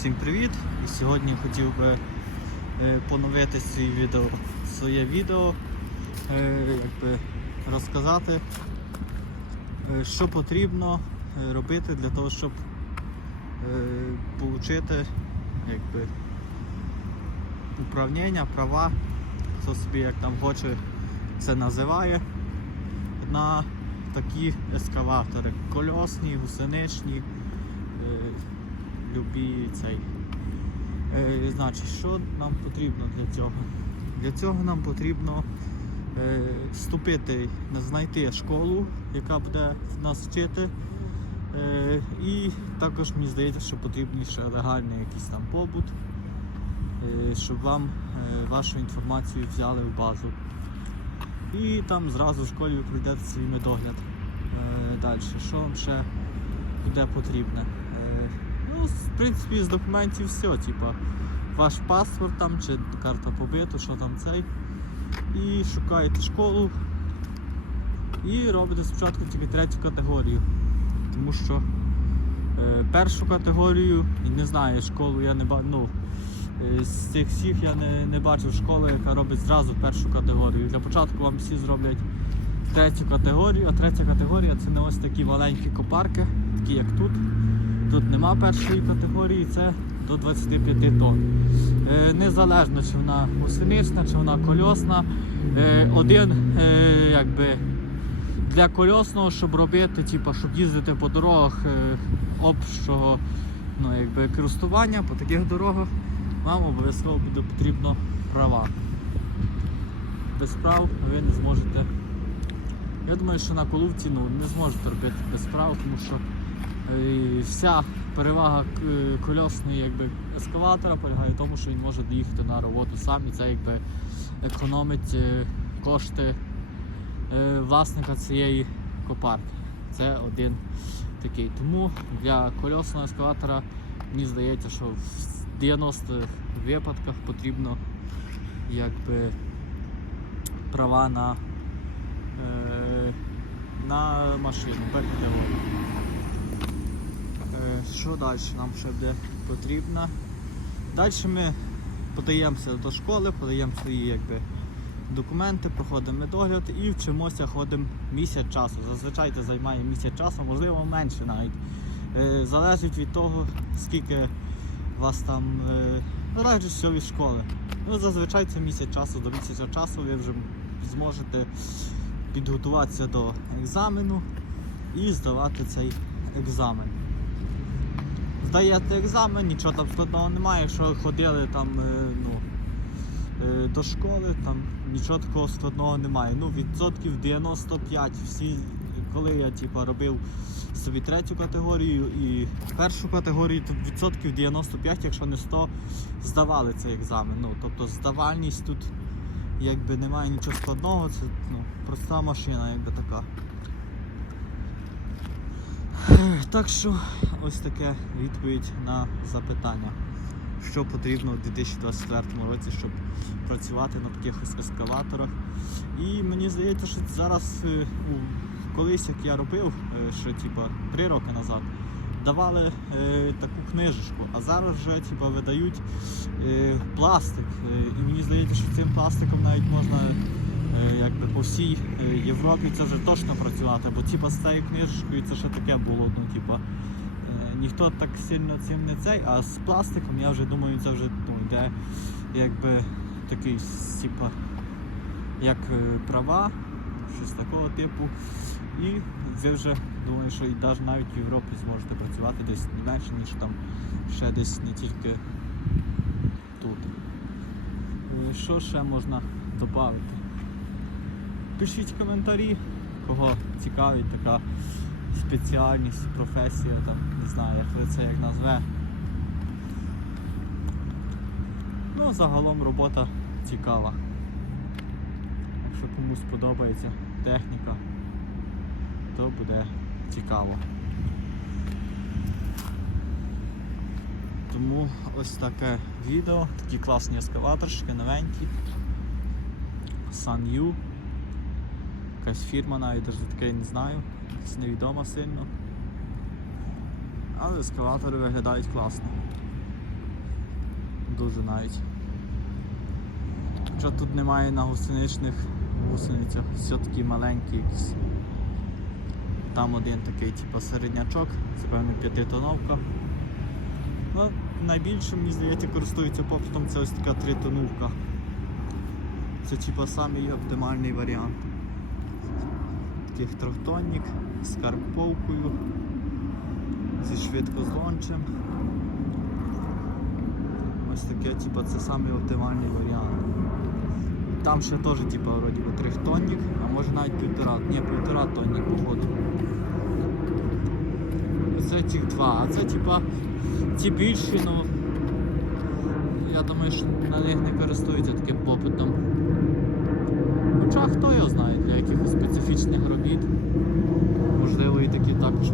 Всім привіт! І сьогодні хотів би е, поновити свій відео, своє відео, е, якби розказати, е, що потрібно робити для того, щоб отримати якби, управління, права, хто собі як там хоче це називає, на такі ескаватори. Кольосні, гусеничні. Любі цей. Е, значить, що нам потрібно для цього? Для цього нам потрібно е, вступити, знайти школу, яка буде нас вчити. Е, і також мені здається, що потрібний ще легальний якийсь там побут, е, щоб вам е, вашу інформацію взяли в базу. І там зразу в школі ви пройдете свій медогляд. Е, далі, що вам ще буде потрібне? Е, Ну, в принципі, з документів все, типа ваш паспорт там чи карта побиту, що там цей. І шукаєте школу і робите спочатку тільки третю категорію. Тому що е, першу категорію, не знаю, школу я не бачу. Ну, е, з цих всіх я не, не бачив школи, яка робить зразу першу категорію. Для початку вам всі зроблять третю категорію, а третя категорія це не ось такі маленькі копарки, такі як тут. Тут нема першої категорії, це до 25 тонн. Е, незалежно чи вона осенична, чи вона кольосна. Е, один е, якби, для кольосного, щоб робити, типу, щоб їздити по дорогах е, общого ну, якби, користування по таких дорогах, вам обов'язково буде потрібно права. Без прав ви не зможете. Я думаю, що на колувці ну, не зможете робити без прав, тому що Е, Вся перевага е, кольосної якби, ескаватора полягає в тому, що він може доїхати на роботу сам і це якби економить е, кошти е, власника цієї копарки. Це один такий. Тому для кольосного ескаватора мені здається, що в 90 випадках потрібно якби, права на, на машину Що далі нам ще буде потрібно? Далі ми подаємося до школи, подаємо свої якби, документи, проходимо медогляд і вчимося, ходимо місяць часу. Зазвичай це займає місяць часу, можливо менше навіть. Е, Залежить від того, скільки вас там. е, Залежить все від школи. Ну, зазвичай це місяць часу, до місяця часу ви вже зможете підготуватися до екзамену і здавати цей екзамен здаєте екзамен, нічого там складного немає. Якщо ходили там е, ну, е, до школи, там нічого такого складного немає. Ну, відсотків 95 всі, коли я типа, робив собі третю категорію і першу категорію, то відсотків 95, якщо не 100, здавали цей екзамен. Ну, тобто здавальність тут якби немає нічого складного, це ну, проста машина, якби така. Так що ось таке відповідь на запитання, що потрібно у 2024 році, щоб працювати на таких ось ескалаторах. І мені здається, що зараз е, колись, як я робив, е, ще типа три роки назад, давали е, таку книжечку, а зараз вже типа, видають е, пластик. Е, і мені здається, що цим пластиком навіть можна е, якби по всій е, Європі це вже точно працювати, бо типа з цією книжечкою це ще таке було. Ну, типа, е, ніхто так сильно цим не цей, а з пластиком я вже думаю, це вже ну, йде якби такий, типа, як е, права, щось такого типу. І ви вже думаю, що і навіть в Європі зможете працювати десь не менше, ніж там ще десь не тільки тут. Е, Що ще можна додати? Пишіть коментарі, кого цікавить така спеціальність, професія, там, не знаю, як це як назве. Ну, загалом робота цікава. Якщо комусь подобається техніка, то буде цікаво. Тому ось таке відео, такі класні ескаваторшки, новенькі. Sun Якась фірма навіть даже таке не знаю, якась невідома сильно. Але ескалатори виглядають класно. Дуже навіть. Хоча тут немає на гусеничних гусеницях, все такі маленькі якісь. Там один такий, типу, середнячок, це певно п'ятитоновка. Ну, найбільше, мені здається, користується попитом це ось така тритоновка. Це типу самий оптимальний варіант. Таких трьохтонник з карповкою, зі швидкозлончим. Ось таке, типу, це самий оптимальний варіант. Там ще теж, типу, вроді би трьохтонник, а може навіть півтора. Ні, півтора тонник, походу. Це цих два, а це типа ті більші, ну я думаю, що на них не користуються таким попитом. Хоча хто його знає, для якихось специфічних робіт. Можливо і такі також